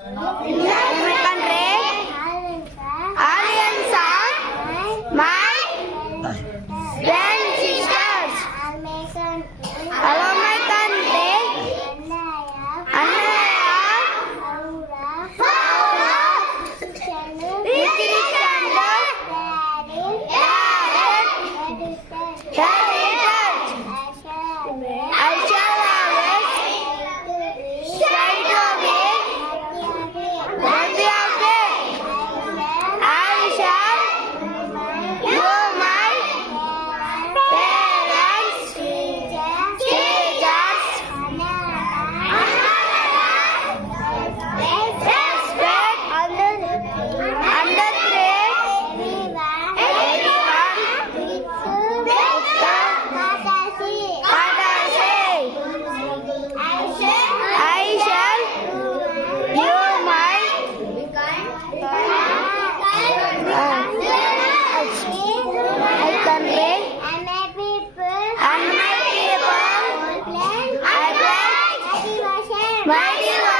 My country, aliens are my then sisters. Hello, my country, Annaya, Paula, Richard, I shall always try to be worthy of it. I shall do my parents, teachers, respect, undertake, everyone, I shall do my I convey and my people I pledge my devotion